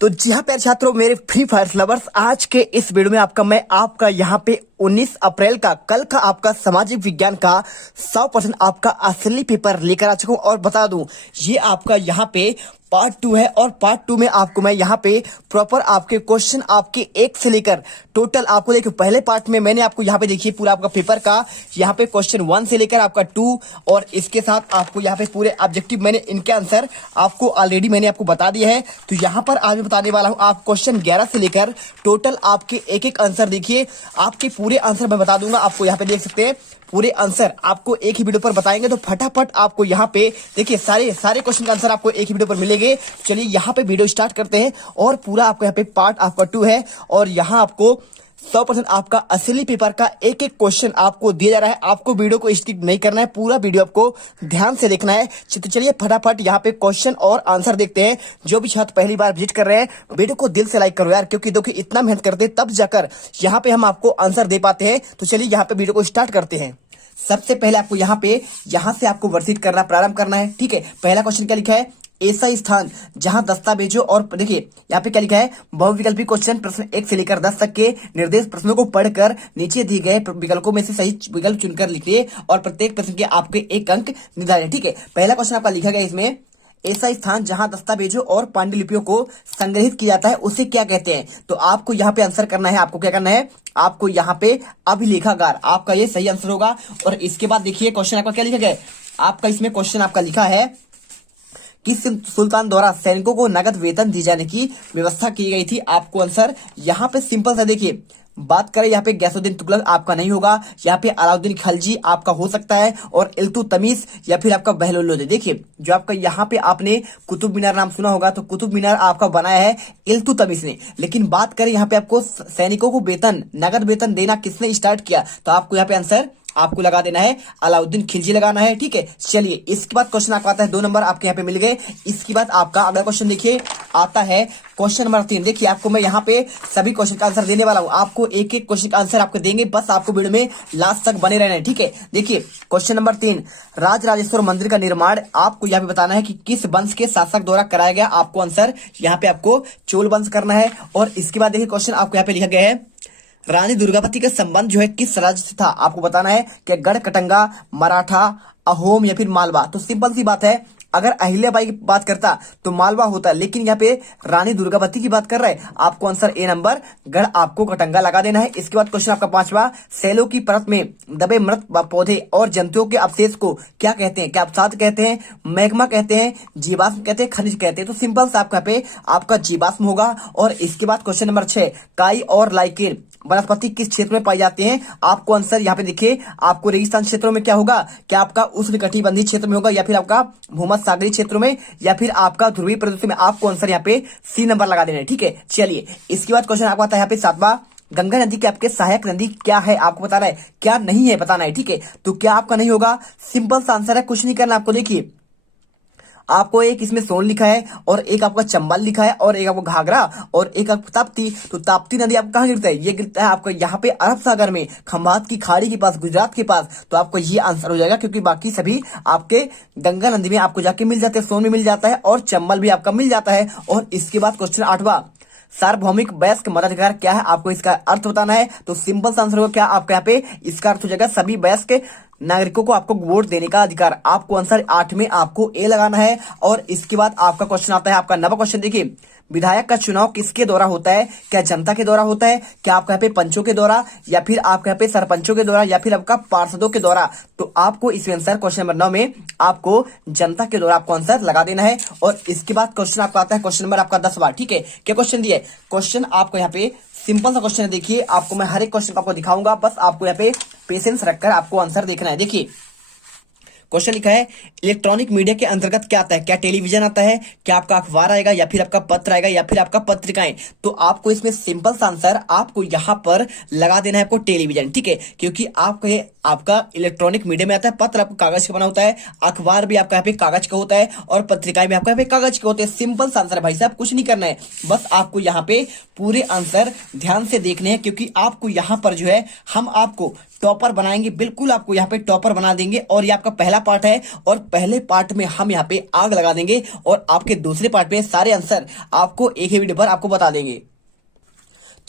तो जी हाँ प्यारे छात्रों, मेरे फ्री फायर लवर्स, आज के इस वीडियो में मैं आपका यहाँ पे 19 अप्रैल का कल का आपका सामाजिक विज्ञान का 100% आपका असली पेपर लेकर आ चुका हूँ। और बता दूं, ये आपका यहाँ पे पार्ट 2 है और पार्ट 2 में आपको मैं यहाँ पे प्रॉपर आपके क्वेश्चन आपके 1 से लेकर टोटल आपको देखिए, पहले पार्ट में मैंने आपको यहाँ पे देखिए पूरा आपका पेपर का यहाँ पे क्वेश्चन 1 से लेकर आपका 2 और इसके साथ आपको यहाँ पे पूरे ऑब्जेक्टिव मैंने इनके आंसर आपको ऑलरेडी मैंने आपको बता दिया है। तो यहाँ पर आज मैं बताने वाला हूँ आप क्वेश्चन 11 से लेकर टोटल आपके एक एक आंसर देखिए, आपके पूरे आंसर मैं बता दूंगा। आपको यहाँ पे देख सकते हैं पूरे आंसर आपको एक ही वीडियो पर बताएंगे, तो फटाफट आपको यहाँ पे देखिए सारे क्वेश्चन का आंसर आपको एक ही वीडियो पर मिलेंगे। चलिए यहाँ पे वीडियो स्टार्ट करते हैं और पूरा आपको यहाँ पे पार्ट आपका 2 है और यहाँ आपको 100% आपका असली पेपर का एक एक क्वेश्चन आपको दिया जा रहा है। आपको वीडियो को स्किप नहीं करना है, पूरा वीडियो आपको ध्यान से देखना है। तो चलिए फटाफट यहाँ पे क्वेश्चन और आंसर देखते हैं। जो भी छात्र पहली बार विजिट कर रहे हैं, वीडियो को दिल से लाइक करो यार, क्योंकि देखिए इतना मेहनत करते हैं तब जाकर यहाँ पे हम आपको आंसर दे पाते हैं। तो चलिए यहाँ पे वीडियो को स्टार्ट करते हैं। सबसे पहले आपको यहाँ से आपको वर्णित करना प्रारंभ करना है। ठीक है, पहला क्वेश्चन क्या लिखा है, ऐसा स्थान जहां दस्तावेजों और देखिए यहाँ पे क्या लिखा है, बहुविकल्पी क्वेश्चन प्रश्न 1 से लेकर 10 तक के निर्देश प्रश्नों को पढ़कर नीचे दिए गए विकल्पों में से सही विकल्प चुनकर लिखिए और प्रत्येक प्रश्न के आपके 1 अंक निर्धारित। ठीक है, पहला क्वेश्चन आपका लिखा गया इसमें, ऐसा स्थान जहां दस्तावेजों और पांडुलिपियों को संग्रहित किया जाता है उसे क्या कहते हैं। तो आपको यहाँ पे आंसर करना है, आपको क्या करना है, आपको यहाँ पे अभिलेखागार, आपका ये सही आंसर होगा। और इसके बाद देखिए क्वेश्चन आपका क्या लिखा गया है, आपका इसमें क्वेश्चन आपका लिखा है, किस सुल्तान द्वारा सैनिकों को नगद वेतन दी जाने की व्यवस्था की गई थी। आपको आंसर यहाँ पे सिंपल सा देखिए, बात करें यहाँ पे गैसुद्दीन तुगलक आपका नहीं होगा, यहाँ पे अलाउद्दीन खिलजी आपका हो सकता है और इल्तुतमिश या फिर आपका बहलोल लोदी। देखिए जो आपका यहाँ पे आपने कुतुब मीनार नाम सुना होगा, तो कुतुब मीनार आपका बनाया है इल्तुतमिश ने। लेकिन बात करें यहाँ पे आपको सैनिकों को वेतन नगद वेतन देना किसने स्टार्ट किया, तो आपको यहाँ पे आंसर आपको लगा देना है अलाउद्दीन खिलजी लगाना है। ठीक है, चलिए इसके बाद क्वेश्चन आपका आता है 2 नंबर आपके यहाँ पे मिल गए। इसके बाद आपका अगला क्वेश्चन देखिए आता है क्वेश्चन नंबर 3। देखिए आपको मैं यहाँ पे सभी क्वेश्चन का आंसर देने वाला हूँ, आपको एक एक क्वेश्चन का आंसर आपको देंगे, बस आपको वीडियो में लास्ट तक बने रहना है। ठीक है, देखिए क्वेश्चन नंबर 3, राजराजेश्वर मंदिर का निर्माण आपको यहाँ पे बताना है कि किस वंश के शासक द्वारा कराया गया। आपको आंसर यहाँ पे आपको चोल वंश करना है। और इसके बाद देखिए क्वेश्चन आपको यहाँ पे लिखा गया है, रानी दुर्गावती का संबंध जो है किस राज्य से था। आपको बताना है कि गढ़कटंगा, मराठा, अहोम या फिर मालवा। तो सिंपल सी बात है, अगर अहिल्याबाई की बात करता तो मालवा होता, लेकिन यहाँ पे रानी दुर्गावती की बात कर रहा है। आपको आंसर ए नंबर गढ़ आपको कटंगा लगा देना है। इसके बाद क्वेश्चन आपका 5वां, सेलों की परत में दबे मृत पौधे और जंतुओं के अवशेष को क्या कहते हैं। क्या अवसाद कहते हैं, मैग्मा कहते हैं, जीवाश्म कहते हैं, खनिज कहते हैं। तो सिंपल सा आपका पे आपका जीवाश्म होगा। और इसके बाद क्वेश्चन नंबर 6, काई और लाइकेन वनस्पति किस क्षेत्र में पाई जाती हैं। आपको आंसर यहाँ पे देखिए, आपको रेगिस्तान क्षेत्रों में क्या होगा, क्या आपका उष्णकटिबंधीय क्षेत्र में होगा या फिर आपका भूमध्य सागरीय क्षेत्रों में या फिर आपका ध्रुवीय प्रदेशों में। आपको आंसर यहाँ पे सी नंबर लगा देना है। ठीक है, चलिए इसके बाद क्वेश्चन आपका आता है यहाँ पे 7वां, गंगा नदी के आपके सहायक नदी क्या है। आपको बताना है, क्या नहीं है बताना है। ठीक है, तो क्या आपका नहीं होगा, सिंपल सा आंसर है, कुछ नहीं करना आपको। देखिए आपको एक इसमें सोन लिखा है और एक आपका चंबल लिखा है और एक आपको घाघरा और एक आपको ताप्ती। तो ताप्ती नदी आपको कहाँ गिरता है, ये गिरता है आपका यहाँ पे अरब सागर में, खंभात की खाड़ी के पास, गुजरात के पास। तो आपको ये आंसर हो जाएगा, क्योंकि बाकी सभी आपके गंगा नदी में आपको जाके मिल जाते हैं, सोन में मिल जाता है और चंबल भी आपका मिल जाता है। और इसके बाद क्वेश्चन 8वां, सार्वभौमिक वयस्क मताधिकार क्या है। आपको इसका अर्थ बताना है। तो सिंपल सा आंसर होगा, क्या आपका यहाँ पे इसका अर्थ हो जाएगा सभी वयस्क नागरिकों को आपको वोट देने का अधिकार। आपको आंसर 8 में आपको ए लगाना है। और इसके बाद आपका क्वेश्चन आता है आपका 9वां क्वेश्चन। देखिए विधायक का चुनाव किसके द्वारा होता है, क्या जनता के द्वारा होता है, क्या आपका यहाँ पे पंचों के द्वारा या फिर आपके यहाँ पे सरपंचों के द्वारा या फिर आपका पार्षदों के द्वारा। तो आपको इसमें आंसर क्वेश्चन नंबर 9 में आपको जनता के द्वारा आपको आंसर लगा देना है। और इसके बाद क्वेश्चन आपका आता है क्वेश्चन नंबर आपका 10वां। ठीक है, क्या क्वेश्चन दिया है, क्वेश्चन आपको यहाँ पे सिंपल सा क्वेश्चन है। देखिए आपको मैं हर एक क्वेश्चन आपको दिखाऊंगा, बस आपको यहाँ पे पेशेंस रखकर आपको आंसर देखना है। देखिए क्वेश्चन लिखा है, इलेक्ट्रॉनिक मीडिया के अंतर्गत क्या आता है, क्या टेलीविजन आता है, क्या आपका अखबार आएगा या फिर आपका पत्र आएगा या फिर आपका पत्रिकाएं। तो आपको इसमें सिंपल सा आंसर आपको यहाँ पर लगा देना है आपको टेलीविजन। ठीक है, क्योंकि आपका इलेक्ट्रॉनिक मीडिया में आता है, पत्र आपका कागज का बना होता है, अखबार भी आपका यहाँ पे कागज का होता है और पत्रिकाएं भी आपका यहाँ पे कागज के होते हैं। सिंपल सा आंसर है भाई साहब, कुछ नहीं करना है, बस आपको यहाँ पे पूरे आंसर ध्यान से देखने हैं, क्योंकि आपको यहाँ पर जो है हम आपको टॉपर बनाएंगे, बिल्कुल आपको यहाँ पे टॉपर बना देंगे। और ये आपका पहला पार्ट है और पहले पार्ट में हम यहाँ पे आग लगा देंगे और आपके दूसरे पार्ट में सारे आंसर आपको एक ही वीडियो पर आपको बता देंगे।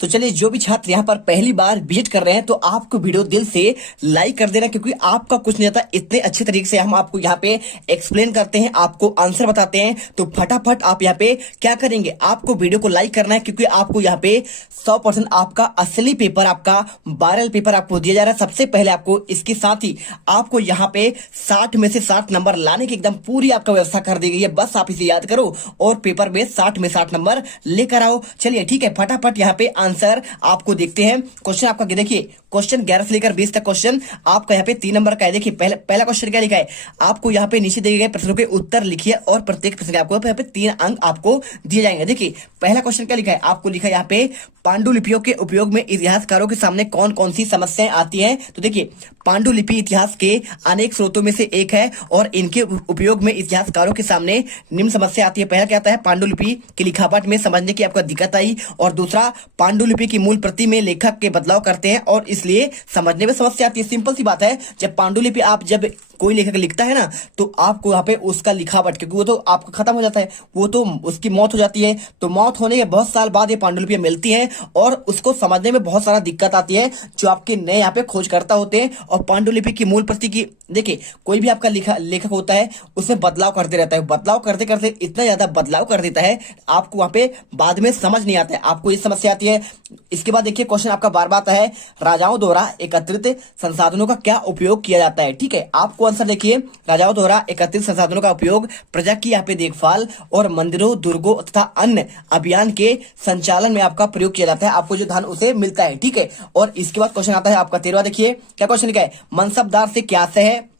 तो चलिए, जो भी छात्र यहाँ पर पहली बार विजिट कर रहे हैं तो आपको वीडियो दिल से लाइक कर देना, क्योंकि आपका कुछ नहीं आता, इतने अच्छे तरीके से हम आपको यहाँ पे एक्सप्लेन करते हैं, आपको आंसर बताते हैं। तो फटाफट आप यहाँ पे क्या करेंगे, आपको वीडियो को लाइक करना है, क्योंकि आपको यहाँ पे 100% आपका असली पेपर, आपका वायरल पेपर आपको दिया जा रहा है सबसे पहले आपको। इसके साथ ही आपको यहाँ पे 60 में से 60 नंबर लाने की एकदम पूरी आपका व्यवस्था कर दी गई है। बस आप इसे याद करो और पेपर में 60 में 60 नंबर लेकर आओ। चलिए ठीक है, फटाफट यहाँ पे आंसर आपको देखते हैं। क्वेश्चन आपका देखिए, क्वेश्चन 11 से लेकर 20 तक क्वेश्चन आपका यहाँ पे 3 नंबर का है। देखिए पहला क्वेश्चन क्या लिखा है, आपको यहाँ पे नीचे दिए गए प्रश्नों के उत्तर लिखिए और प्रत्येक प्रश्न के आपको यहाँ पे 3 अंक आपको दिए जाएंगे। देखिए पहला क्वेश्चन क्या लिखा है, आपको लिखा है यहाँ पे पांडुलिपियों के उपयोग में इतिहासकारों के सामने कौन कौन सी समस्याएं आती हैं। तो देखिए पांडुलिपि इतिहास के अनेक स्रोतों में से एक है और इनके उपयोग में इतिहासकारों के सामने निम्न समस्या आती है। पहला क्या आता है, पांडुलिपि की लिखावट में समझने की आपको दिक्कत आई, और दूसरा पांडुलिपि की मूल प्रति में लेखक के बदलाव करते हैं और इसलिए समझने में समस्या आती है। सिंपल सी बात है, जब पांडुलिपि आप जब कोई लेखक लिखता है ना तो आपको यहाँ पे उसका लिखावट, क्योंकि वो तो आपका खत्म हो जाता है, वो तो उसकी मौत हो जाती है, तो मौत होने के बहुत साल बाद ये पांडुलिपियां मिलती हैं और उसको समझने में बहुत सारा दिक्कत आती है जो आपके नए यहाँ पे खोजकर्ता होते हैं। और पांडुलिपि की मूल प्रति की, देखिए कोई भी आपका लेखक होता है उसमें बदलाव करते रहता है, बदलाव करते करते इतना ज्यादा बदलाव कर देता है आपको वहां पे बाद में समझ नहीं आता है, आपको ये समस्या आती है। इसके बाद देखिए क्वेश्चन आपका बार बार आता है, राजाओं द्वारा एकत्रित संसाधनों का क्या उपयोग किया जाता है। ठीक है, आपको आंसर देखिए, राजाओं द्वारा एकत्रित संसाधनों का उपयोग प्रजा की यहाँ पे देखभाल और मंदिरों, दुर्गों तथा अन्य अभियान के संचालन में आपका प्रयोग किया जाता है, आपको जो धन उसे मिलता है। ठीक है, और इसके बाद क्वेश्चन आता है आपका 13वां, देखिए क्या क्वेश्चन लिखा है, मनसबदार से क्या आशय है।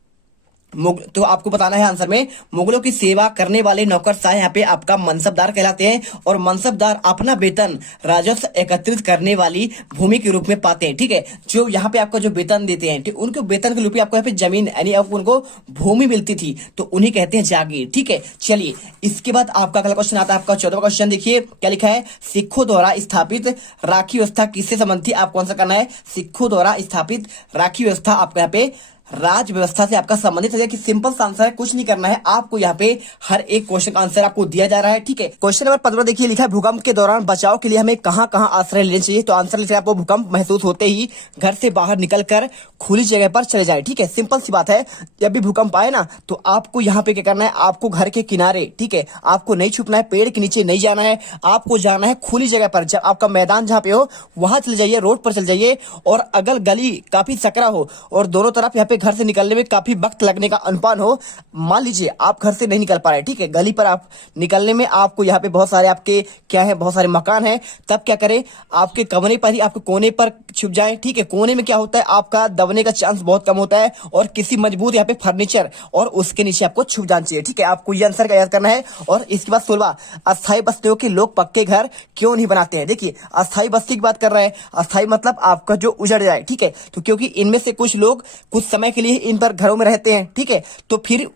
तो आपको बताना है आंसर में, मुगलों की सेवा करने वाले नौकरशाह यहाँ पे आपका मनसबदार कहलाते हैं और मनसबदार अपना वेतन राजस्व एकत्रित करने वाली भूमि के रूप में पाते हैं। ठीक है, जो यहाँ पे आपका जो वेतन देते हैं, ठीक, उनके वेतन के रूप में आपको यहाँ पे जमीन यानी आपको उनको भूमि मिलती थी, तो उन्हीं कहते हैं जागीर। ठीक है, चलिए इसके बाद आपका अगला क्वेश्चन आता है आपका 14वां क्वेश्चन, देखिए क्या लिखा है, सिखों द्वारा स्थापित राखी व्यवस्था किससे संबंधित थी। आपको आंसर करना है, सिखों द्वारा स्थापित राखी व्यवस्था आपको यहाँ पे राज व्यवस्था से आपका संबंधित है। कि सिंपल सा आंसर है, कुछ नहीं करना है आपको, यहाँ पे हर एक क्वेश्चन का आंसर आपको दिया जा रहा है। ठीक है, क्वेश्चन नंबर 15 देखिए लिखा है, भूकंप के दौरान बचाव के लिए हमें कहां कहां आश्रय लेना चाहिए। तो आंसर लिखा है, आपको भूकंप महसूस होते ही घर से बाहर निकलकर खुली जगह पर चले जाए। ठीक है, सिंपल सी बात है, जब भी भूकंप आए ना तो आपको यहाँ पे क्या करना है, आपको घर के किनारे, ठीक है, आपको नहीं छुपना है, पेड़ के नीचे नहीं जाना है, आपको जाना है खुली जगह पर, जब आपका मैदान जहाँ पे हो वहां चले जाइए, रोड पर चले जाइए। और अगर गली काफी सकरा हो और दोनों तरफ यहाँ पे घर से निकलने में काफी वक्त लगने का अनुमान हो, मान लीजिए आप घर से नहीं निकल पा रहे, ठीक है, गली पर आप निकलने में आपको यहाँ पे बहुत सारे आपके क्या है, बहुत सारे मकान हैं, तब क्या करें, आपके कमरे पर ही, आपके कोने पर छुप जाएं। ठीक है, कोने में क्या होता है, आपका दबने का चांस बहुत कम होता है और किसी मजबूत यहाँ पे फर्नीचर और उसके नीचे आपको छुप जाना चाहिए। ठीक है, आपको ये आंसर का याद करना है। और इसके बाद 16, अस्थायी बस्तियों के लोग पक्के घर क्यों नहीं बनाते हैं। देखिए अस्थायी बस्ती की बात कर रहा है, अस्थायी मतलब आपका जो उजड़ जाए। ठीक है, तो क्योंकि इनमें से कुछ लोग कुछ समय के लिए इन पर घरों में रहते हैं, ठीक है, तो फिर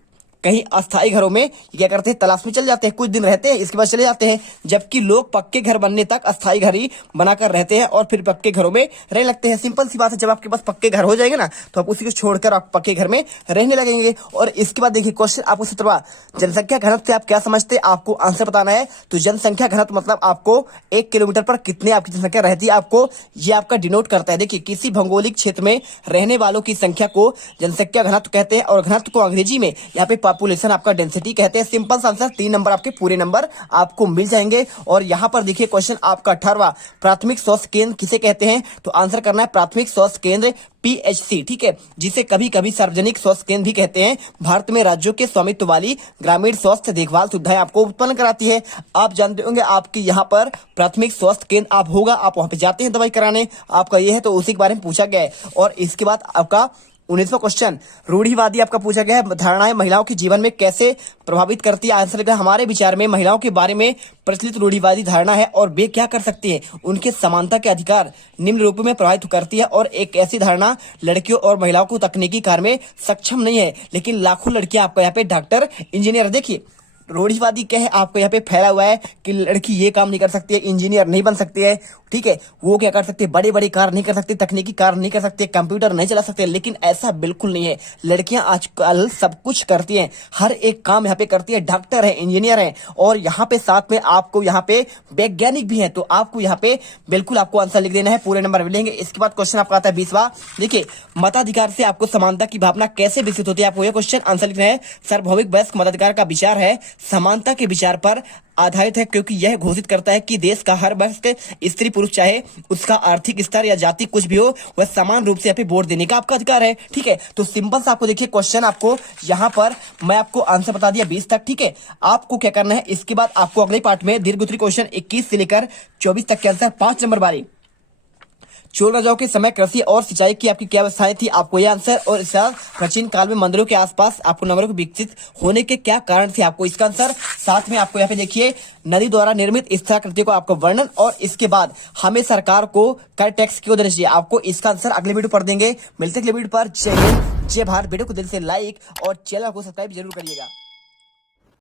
कहीं अस्थायी घरों में क्या करते हैं, तलाश में चल जाते हैं, कुछ दिन रहते हैं, इसके बाद चले जाते हैं। जबकि लोग पक्के घर बनने तक अस्थायी घर ही बनाकर रहते हैं और फिर पक्के घरों में रहने लगते हैं। सिंपल सी बात है, जब आपके पास पक्के घर हो जाएंगे ना तो आप उसी को छोड़कर आप पक्के घर में रहने लगेंगे। और इसके बाद देखिए क्वेश्चन आपको 17, जनसंख्या घनत्व से आप क्या समझते हैं, आपको आंसर बताना है। तो जनसंख्या घनत्व मतलब आपको 1 किलोमीटर पर कितने आपकी जनसंख्या रहती है, आपको ये आपका डिनोट करता है। देखिए किसी भौगोलिक क्षेत्र में रहने वालों की संख्या को जनसंख्या घनत्व कहते हैं और घनत्व को अंग्रेजी में यहाँ पे पॉपुलेशन आपका डेंसिटी कहते हैं। सिंपल आंसर, 3 नंबर आपके पूरे नंबर आपको मिल जाएंगे। और यहाँ पर देखिए क्वेश्चन आपका 18, प्राथमिक स्वास्थ्य केंद्र किसे कहते हैं। तो आंसर करना है प्राथमिक स्वास्थ्य केंद्र PHC, ठीक है, जिसे कभी कभी सार्वजनिक स्वास्थ्य केंद्र भी कहते हैं। भारत में राज्यों के स्वामित्व वाली ग्रामीण स्वास्थ्य देखभाल सुविधाएं आपको उत्पन्न कराती है। आप जानते होंगे आपके यहाँ पर प्राथमिक स्वास्थ्य केंद्र आप होगा, आप वहां पे जाते हैं दवाई कराने, आपका ये है, तो उसी के बारे में पूछा गया है। और इसके बाद आपका 19वां क्वेश्चन, रूढ़िवादी आपका पूछा गया है, धारणाएं महिलाओं के जीवन में कैसे प्रभावित करती है। आंसर है, हमारे विचार में महिलाओं के बारे में प्रचलित रूढ़िवादी धारणा है और वे क्या कर सकती हैं, उनके समानता के अधिकार निम्न रूप में प्रभावित करती है। और एक ऐसी धारणा लड़कियों और महिलाओं को तकनीकी कार्य में सक्षम नहीं है, लेकिन लाखों लड़कियां आपको यहाँ पे डॉक्टर, इंजीनियर, देखिए रूढ़िवादी क्या है आपको यहाँ पे फैला हुआ है कि लड़की ये काम नहीं कर सकती है, इंजीनियर नहीं बन सकती है, ठीक है, वो क्या कर सकती है, बड़ी बड़ी कार नहीं कर सकती, तकनीकी कार नहीं कर सकती, कंप्यूटर नहीं चला सकते। लेकिन ऐसा बिल्कुल नहीं है, लड़कियां आजकल सब कुछ करती हैं, हर एक काम यहाँ पे करती है, डॉक्टर है, इंजीनियर है, और यहाँ पे साथ में आपको यहाँ पे वैज्ञानिक भी है। तो आपको यहाँ पे बिल्कुल आपको आंसर लिख देना है, पूरे नंबर मिलेंगे। इसके बाद क्वेश्चन आपका आता है 20वां। देखिए, मताधिकार से आपको समानता की भावना कैसे विकसित होती है, आपको यह क्वेश्चन आंसर लिखना है। सार्वभौमिक वयस्क मताधिकार का विचार है समानता के विचार पर आधारित है, क्योंकि यह घोषित करता है कि देश का हर वयस्क स्त्री पुरुष चाहे उसका आर्थिक स्तर या जाति कुछ भी हो, वह समान रूप से यहाँ पे वोट देने का आपका अधिकार है। ठीक है, तो सिंपल सा आपको देखिए क्वेश्चन, आपको यहाँ पर मैं आपको आंसर बता दिया 20 तक। ठीक है, आपको क्या करना है, इसके बाद आपको अगले पार्ट में दीर्घ उत्तरी क्वेश्चन 21 से लेकर 24 तक के आंसर 5 नंबर बारी। चोल राजाओं के समय कृषि और सिंचाई की आपकी क्या व्यवस्थाएं थी, आपको यह आंसर। और इसका प्राचीन काल में मंदिरों के आसपास आपको नगरों के विकसित होने के क्या कारण थे, आपको इसका आंसर। साथ में आपको यहाँ पे देखिए नदी द्वारा निर्मित स्थलाकृति को आपको वर्णन, और इसके बाद हमें सरकार को कर टैक्स क्यों देना चाहिए, आपको इसका आंसर अगले वीडियो पर देंगे। मिलते अगले वीडियो पर। जय हिंद, जय भारत। वीडियो को दिल से लाइक और चैनल को सब्सक्राइब जरूर करिएगा।